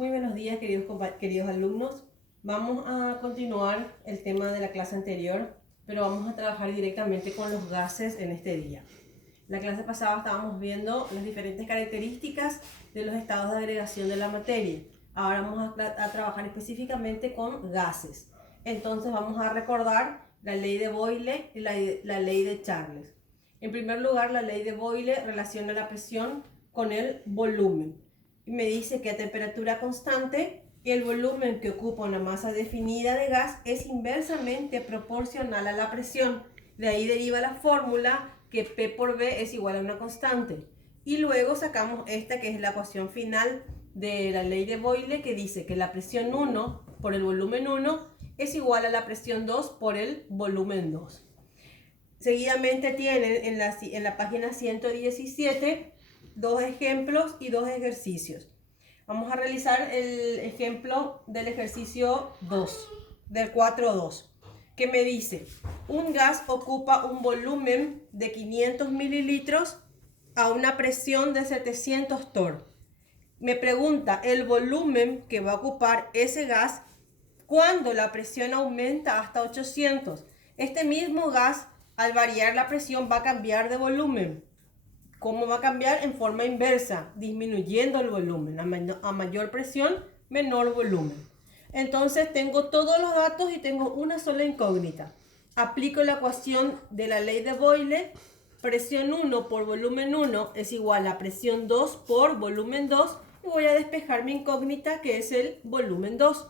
Muy buenos días, queridos alumnos. Vamos a continuar el tema de la clase anterior, pero vamos a trabajar directamente con los gases en este día. La clase pasada estábamos viendo las diferentes características de los estados de agregación de la materia. Ahora vamos a trabajar específicamente con gases. Entonces vamos a recordar la ley de Boyle y la ley de Charles. En primer lugar, la ley de Boyle relaciona la presión con el volumen. Y me dice que a temperatura constante, el volumen que ocupa una masa definida de gas es inversamente proporcional a la presión. De ahí deriva la fórmula que P por V es igual a una constante. Y luego sacamos esta que es la ecuación final de la ley de Boyle, que dice que la presión 1 por el volumen 1 es igual a la presión 2 por el volumen 2. Seguidamente tienen en la página 117 dos ejemplos y dos ejercicios. Vamos a realizar el ejemplo del ejercicio 2, del 4.2, que me dice: un gas ocupa un volumen de 500 mililitros a una presión de 700 torr. Me pregunta el volumen que va a ocupar ese gas cuando la presión aumenta hasta 800. Este mismo gas, al variar la presión, va a cambiar de volumen. ¿Cómo va a cambiar? En forma inversa, disminuyendo el volumen. A mayor presión, menor volumen. Entonces tengo todos los datos y tengo una sola incógnita. Aplico la ecuación de la ley de Boyle. Presión 1 por volumen 1 es igual a presión 2 por volumen 2. Y voy a despejar mi incógnita, que es el volumen 2.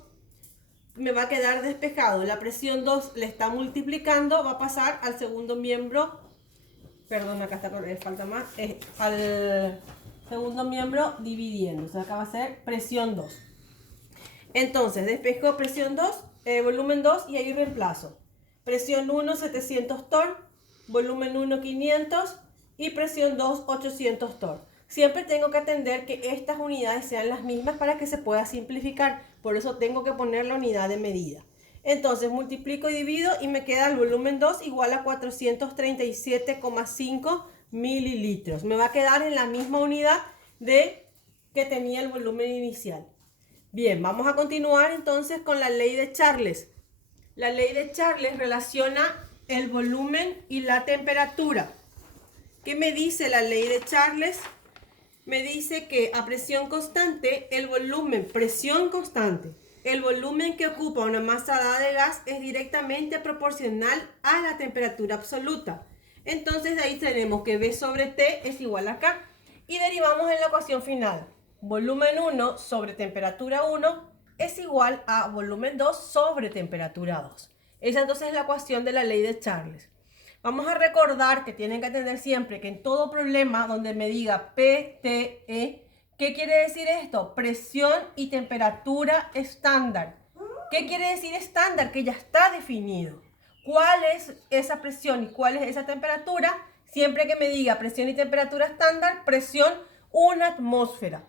Me va a quedar despejado. La presión 2 le está multiplicando, va a pasar al segundo miembro. Perdón, acá está, falta más. Al segundo miembro dividiendo. O sea, acá va a ser presión 2. Entonces, despejo presión 2, volumen 2 y ahí reemplazo. Presión 1, 700 torr. Volumen 1, 500. Y presión 2, 800 torr. Siempre tengo que atender que estas unidades sean las mismas para que se pueda simplificar. Por eso tengo que poner la unidad de medida. Entonces multiplico y divido y me queda el volumen 2 igual a 437,5 mililitros. Me va a quedar en la misma unidad de que tenía el volumen inicial. Bien, vamos a continuar entonces con la ley de Charles. La ley de Charles relaciona el volumen y la temperatura. ¿Qué me dice la ley de Charles? Me dice que a presión constante, el volumen que ocupa una masa dada de gas es directamente proporcional a la temperatura absoluta. Entonces de ahí tenemos que V sobre T es igual a K. Y derivamos en la ecuación final. Volumen 1 sobre temperatura 1 es igual a volumen 2 sobre temperatura 2. Esa entonces es la ecuación de la ley de Charles. Vamos a recordar que tienen que atender siempre que en todo problema donde me diga PTE, ¿qué quiere decir esto? Presión y temperatura estándar. ¿Qué quiere decir estándar? Que ya está definido. ¿Cuál es esa presión y cuál es esa temperatura? Siempre que me diga presión y temperatura estándar, presión 1 atmósfera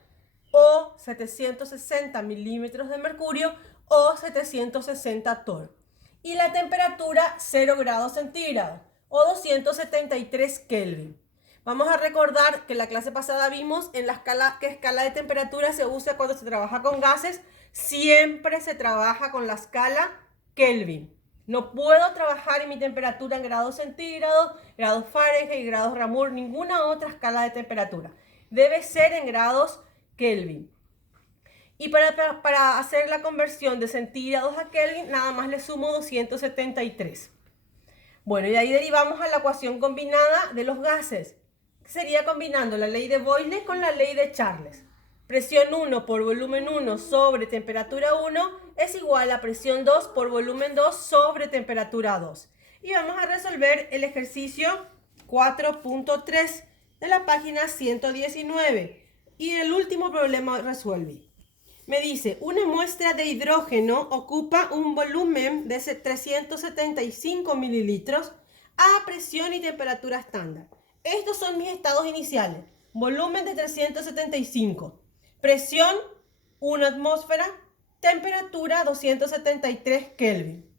o 760 milímetros de mercurio o 760 torr. Y la temperatura 0 grados centígrados o 273 Kelvin. Vamos a recordar que la clase pasada vimos en la escala de temperatura se usa cuando se trabaja con gases. Siempre se trabaja con la escala Kelvin. No puedo trabajar en mi temperatura en grados centígrados, grados Fahrenheit, grados Ramour, ninguna otra escala de temperatura. Debe ser en grados Kelvin. Y para hacer la conversión de centígrados a Kelvin, nada más le sumo 273. Bueno, y de ahí derivamos a la ecuación combinada de los gases. Sería combinando la ley de Boyle con la ley de Charles. Presión 1 por volumen 1 sobre temperatura 1 es igual a presión 2 por volumen 2 sobre temperatura 2. Y vamos a resolver el ejercicio 4.3 de la página 119. Y el último problema resuelve. Me dice, una muestra de hidrógeno ocupa un volumen de 375 mililitros a presión y temperatura estándar. Estos son mis estados iniciales. Volumen de 375. Presión 1 atmósfera. Temperatura 273 Kelvin.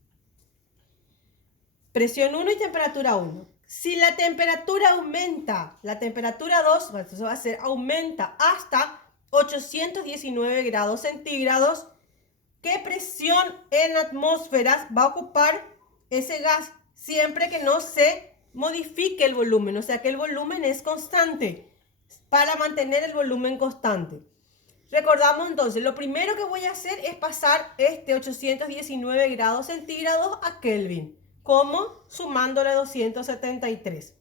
Presión 1 y temperatura 1. Si la temperatura aumenta, la temperatura 2, entonces va a ser aumenta hasta 819 grados centígrados, ¿qué presión en atmósferas va a ocupar ese gas siempre que no se modifique el volumen? O sea que el volumen es constante, para mantener el volumen constante. Recordamos entonces, lo primero que voy a hacer es pasar este 819 grados centígrados a Kelvin. ¿Cómo? Sumándole 273.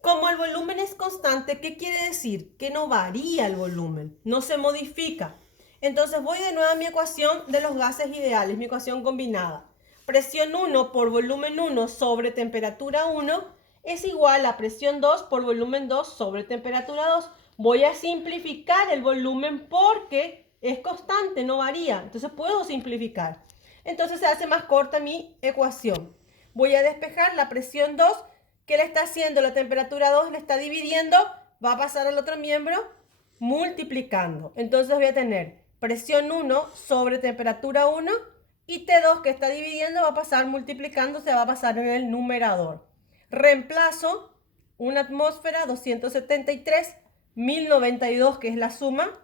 Como el volumen es constante, ¿qué quiere decir? Que no varía el volumen, no se modifica. Entonces voy de nuevo a mi ecuación de los gases ideales, mi ecuación combinada. Presión 1 por volumen 1 sobre temperatura 1 es igual a presión 2 por volumen 2 sobre temperatura 2. Voy a simplificar el volumen porque es constante, no varía. Entonces puedo simplificar. Entonces se hace más corta mi ecuación. Voy a despejar la presión 2. ¿Qué le está haciendo? La temperatura 2 le está dividiendo. Va a pasar al otro miembro multiplicando. Entonces voy a tener presión 1 sobre temperatura 1. Y T2 que está dividiendo va a pasar multiplicando. Se va a pasar en el numerador. Reemplazo una atmósfera 273. 1092, que es la suma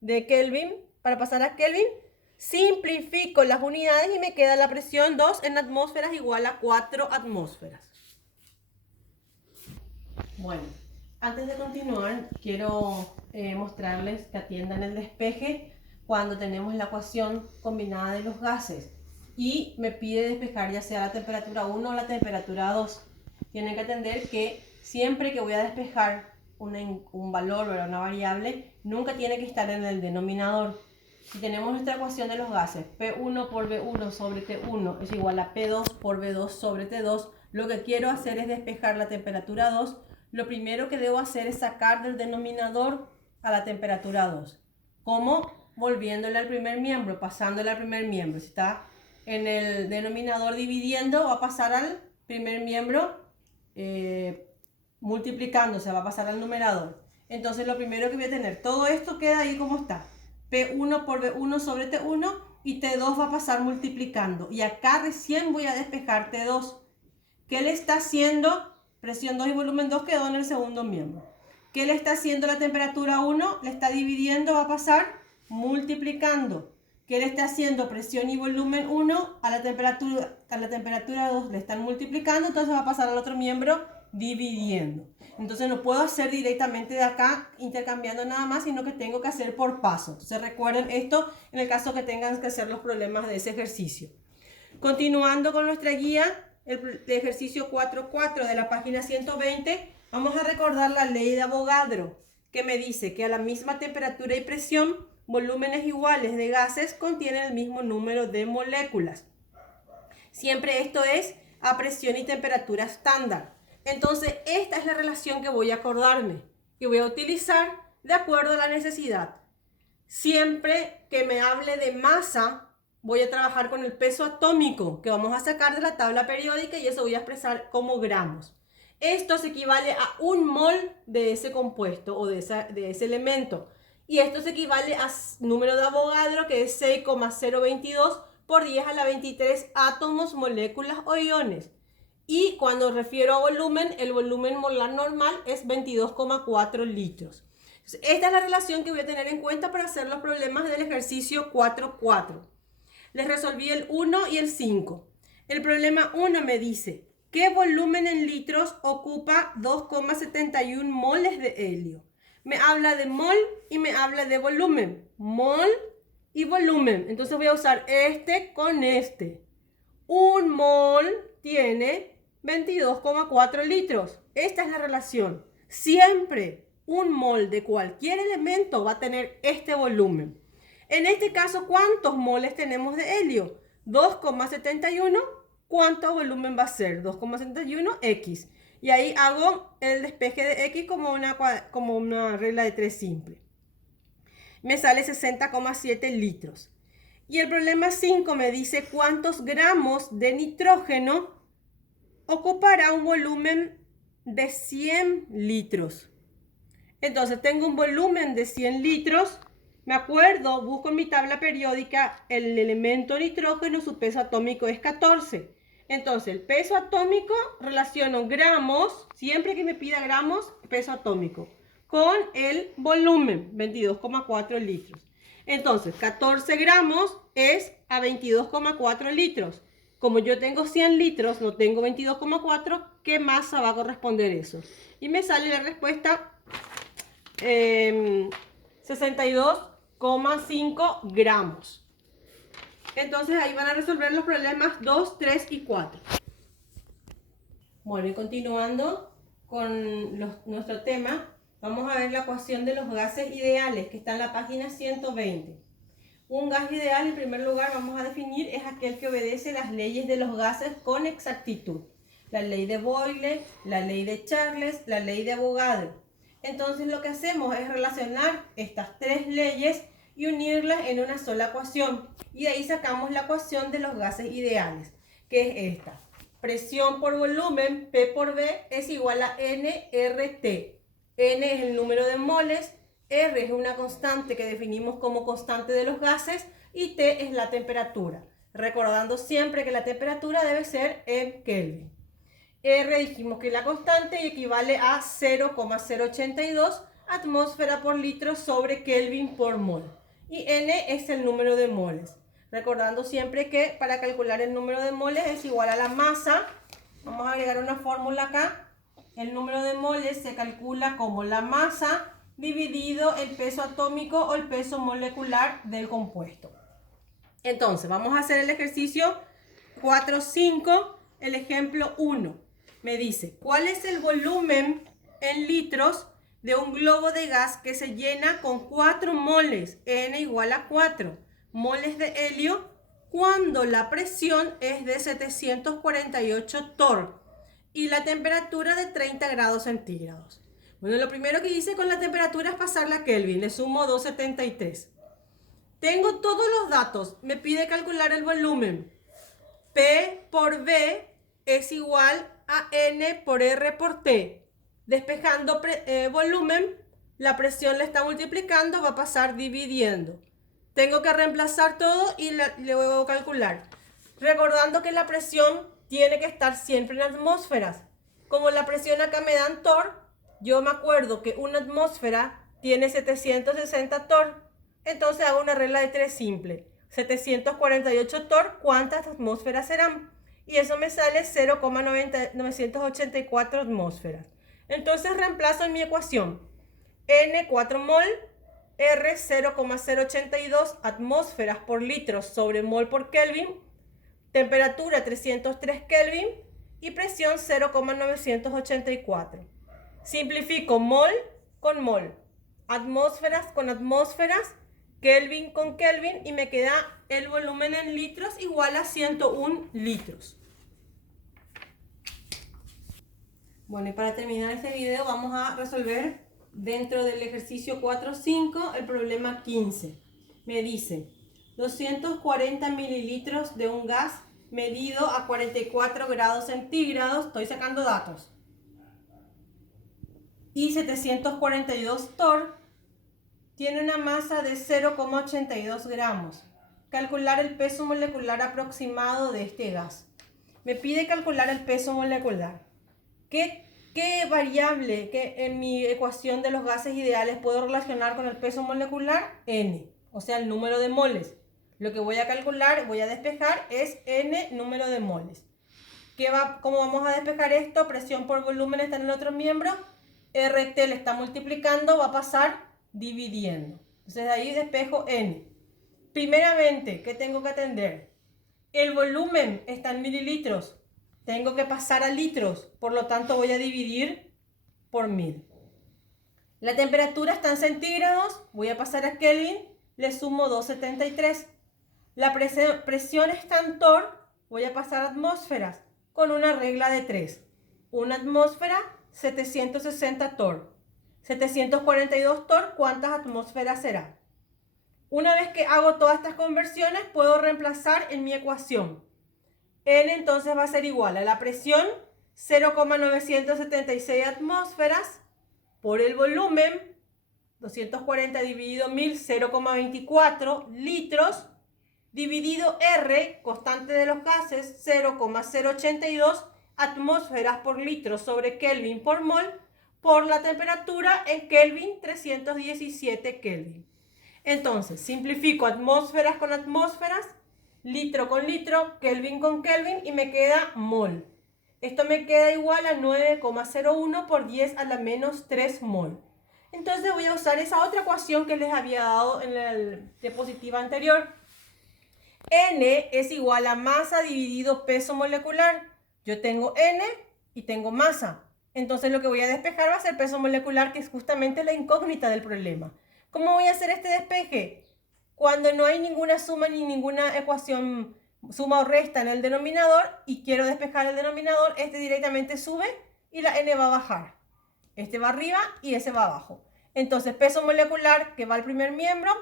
de Kelvin, para pasar a Kelvin. Simplifico las unidades y me queda la presión 2 en atmósferas igual a 4 atmósferas. Bueno, antes de continuar, quiero mostrarles que atiendan el despeje cuando tenemos la ecuación combinada de los gases y me pide despejar ya sea la temperatura 1 o la temperatura 2. Tienen que atender que siempre que voy a despejar un valor o una variable, nunca tiene que estar en el denominador. Si tenemos nuestra ecuación de los gases, P1 por V1 sobre T1 es igual a P2 por V2 sobre T2, lo que quiero hacer es despejar la temperatura 2. Lo primero que debo hacer es sacar del denominador a la temperatura 2. ¿Cómo? Volviéndole al primer miembro, pasándole al primer miembro. Si está en el denominador dividiendo, va a pasar al primer miembro multiplicándose, va a pasar al numerador. Entonces lo primero que voy a tener, todo esto queda ahí como está. P1 por V1 sobre T1 y T2 va a pasar multiplicando. Y acá recién voy a despejar T2. ¿Qué le está haciendo? Presión 2 y volumen 2 quedó en el segundo miembro. ¿Qué le está haciendo la temperatura 1? Le está dividiendo, va a pasar multiplicando. ¿Qué le está haciendo? Presión y volumen 1 a la temperatura 2 le están multiplicando, entonces va a pasar al otro miembro dividiendo. Entonces no puedo hacer directamente de acá intercambiando nada más, sino que tengo que hacer por paso. Entonces recuerden esto en el caso que tengan que hacer los problemas de ese ejercicio. Continuando con nuestra guía, el ejercicio 4.4 de la página 120, vamos a recordar la ley de Avogadro, que me dice que a la misma temperatura y presión, volúmenes iguales de gases contienen el mismo número de moléculas. Siempre esto es a presión y temperatura estándar. Entonces, esta es la relación que voy a acordarme, que voy a utilizar de acuerdo a la necesidad. Siempre que me hable de masa, voy a trabajar con el peso atómico, que vamos a sacar de la tabla periódica y eso voy a expresar como gramos. Esto se equivale a 1 mol de ese compuesto o de ese elemento. Y esto se equivale a número de Avogadro, que es 6,022 por 10 a la 23 átomos, moléculas o iones. Y cuando refiero a volumen, el volumen molar normal es 22,4 litros. Entonces, esta es la relación que voy a tener en cuenta para hacer los problemas del ejercicio 4.4. Les resolví el 1 y el 5. El problema 1 me dice, ¿qué volumen en litros ocupa 2,71 moles de helio? Me habla de mol y me habla de volumen. Mol y volumen. Entonces voy a usar este con este. Un mol tiene 22,4 litros. Esta es la relación. Siempre un mol de cualquier elemento va a tener este volumen. En este caso, ¿cuántos moles tenemos de helio? 2,71. ¿Cuánto volumen va a ser? 2,71 X. Y ahí hago el despeje de X como una regla de 3 simple. Me sale 60,7 litros. Y el problema 5 me dice cuántos gramos de nitrógeno ocupará un volumen de 100 litros. Entonces tengo un volumen de 100 litros. Me acuerdo, busco en mi tabla periódica el elemento nitrógeno, su peso atómico es 14. Entonces el peso atómico relaciono gramos, siempre que me pida gramos, peso atómico, con el volumen, 22,4 litros. Entonces, 14 gramos es a 22,4 litros. Como yo tengo 100 litros, no tengo 22,4, ¿qué masa va a corresponder eso? Y me sale la respuesta 62,5 gramos. Entonces ahí van a resolver los problemas 2, 3 y 4. Bueno, y continuando con nuestro tema, vamos a ver la ecuación de los gases ideales, que está en la página 120. Un gas ideal, en primer lugar, vamos a definir, es aquel que obedece las leyes de los gases con exactitud. La ley de Boyle, la ley de Charles, la ley de Avogadro. Entonces lo que hacemos es relacionar estas tres leyes y unirlas en una sola ecuación. Y de ahí sacamos la ecuación de los gases ideales, que es esta. Presión por volumen, P por V, es igual a nRT. N es el número de moles, R es una constante que definimos como constante de los gases y T es la temperatura. Recordando siempre que la temperatura debe ser en Kelvin. R dijimos que es la constante y equivale a 0,082 atmósfera por litro sobre Kelvin por mol. Y N es el número de moles. Recordando siempre que para calcular el número de moles es igual a la masa. Vamos a agregar una fórmula acá. El número de moles se calcula como la masa dividido el peso atómico o el peso molecular del compuesto. Entonces, vamos a hacer el ejercicio 4.5, el ejemplo 1. Me dice, ¿cuál es el volumen en litros de un globo de gas que se llena con 4 moles, N igual a 4 moles de helio, cuando la presión es de 748 torr y la temperatura de 30 grados centígrados? Bueno, lo primero que hice con la temperatura es pasarla a Kelvin, le sumo 273. Tengo todos los datos, me pide calcular el volumen. P por V es igual a N por R por T. Despejando volumen, la presión le está multiplicando, va a pasar dividiendo. Tengo que reemplazar todo y le voy a calcular. Recordando que la presión tiene que estar siempre en atmósferas. Como la presión acá me dan torr, yo me acuerdo que una atmósfera tiene 760 torr. Entonces hago una regla de 3 simple. 748 torr, ¿cuántas atmósferas serán? Y eso me sale 0,984 atmósferas. Entonces reemplazo en mi ecuación. N 4 mol, R 0,082 atmósferas por litro sobre mol por Kelvin, temperatura 303 Kelvin y presión 0,984. Simplifico mol con mol, atmósferas con atmósferas, Kelvin con Kelvin y me queda el volumen en litros igual a 101 litros. Bueno, y para terminar este video vamos a resolver dentro del ejercicio 4.5 el problema 15. Me dice 240 mililitros de un gas medido a 44 grados centígrados, estoy sacando datos, y 742 torr, tiene una masa de 0,82 gramos. Calcular el peso molecular aproximado de este gas. Me pide calcular el peso molecular. ¿Qué variable que en mi ecuación de los gases ideales puedo relacionar con el peso molecular? N, o sea, el número de moles. Lo que voy a calcular, voy a despejar, es N número de moles. ¿Cómo vamos a despejar esto? Presión por volumen está en el otro miembro. RT le está multiplicando, va a pasar dividiendo. Entonces de ahí despejo N. Primeramente, ¿qué tengo que atender? El volumen está en mililitros. Tengo que pasar a litros, por lo tanto voy a dividir por 1000. La temperatura está en centígrados, voy a pasar a Kelvin, le sumo 273. La presión está en torr, voy a pasar a atmósferas con una regla de 3. Una atmósfera, 760 torr. 742 torr, ¿cuántas atmósferas será? Una vez que hago todas estas conversiones, puedo reemplazar en mi ecuación. N entonces va a ser igual a la presión, 0,976 atmósferas, por el volumen, 240 dividido 1000, 0,24 litros, dividido R, constante de los gases, 0,082 atmósferas por litro sobre Kelvin por mol, por la temperatura en Kelvin, 317 Kelvin. Entonces, simplifico atmósferas con atmósferas, litro con litro, Kelvin con Kelvin y me queda mol. Esto me queda igual a 9,01 por 10 a la menos 3 mol. Entonces voy a usar esa otra ecuación que les había dado en la diapositiva anterior. N es igual a masa dividido peso molecular. Yo tengo N y tengo masa. Entonces lo que voy a despejar va a ser peso molecular, que es justamente la incógnita del problema. ¿Cómo voy a hacer este despeje? Cuando no hay ninguna suma ni ninguna ecuación suma o resta en el denominador y quiero despejar el denominador, este directamente sube y la N va a bajar. Este va arriba y ese va abajo. Entonces peso molecular, que va al primer miembro,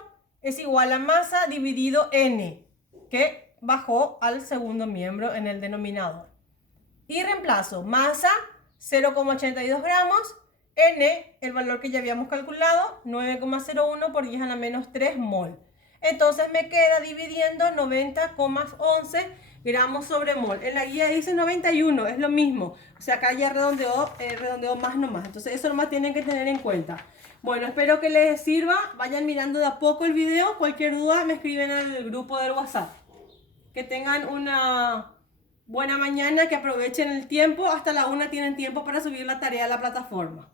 es igual a masa dividido N, que bajó al segundo miembro en el denominador. Y reemplazo masa 0,82 gramos, N, el valor que ya habíamos calculado, 9,01 por 10 a la menos 3 mol. Entonces me queda dividiendo 90,11 gramos sobre mol. En la guía dice 91, es lo mismo. O sea, acá ya redondeo más nomás. Entonces eso nomás tienen que tener en cuenta. Bueno, espero que les sirva. Vayan mirando de a poco el video. Cualquier duda me escriben al grupo del WhatsApp. Que tengan una buena mañana, que aprovechen el tiempo. Hasta la 1 tienen tiempo para subir la tarea a la plataforma.